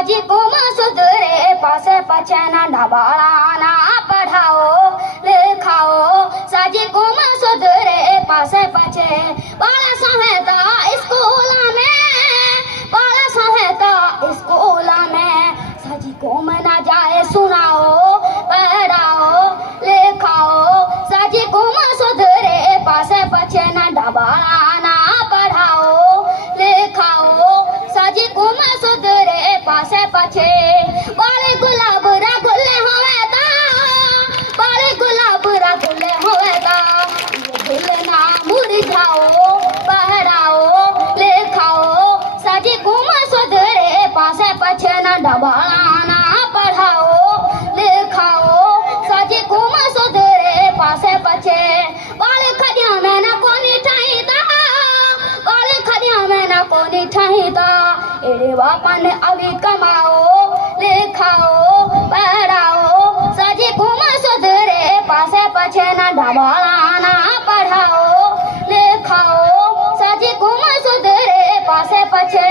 साजी कुम सुधरे पासे पछे ना डबाला ना पढ़ाओ लिखाओ साजी कुम सुधरे पासे पछे बाला सहेता स्कूल में बाला सहेता स्कूल में साजी कुम ना जाए सुनाओ पढ़ाओ लिखाओ साजी कुम सुधरे पासे पछे ना डबाला ना पढ़ाओ लिखाओ साजी कुम सुधरे पासे पछे बाले गुलाब रा गुले होवेता बाले गुलाब रा गुले होवेता ये दिल ना मुरझाओ पढ़ाओ लिखाओ साजी कुम सुधरे पासे पछे ना डबाला ना पढ़ाओ लिखाओ साजी कुम सुधरे पासे पछे बाले खडिया में ना कोनी ठाईदा बाले खडिया में ना कोनी ठाईदा एड़े बापन अभी कमाओ लिखाओ पढ़ाओ साजी कुम सुधरे पासे पछे ना डबाला ना पढ़ाओ लिखाओ साजी कुम सुधरे पासे पछे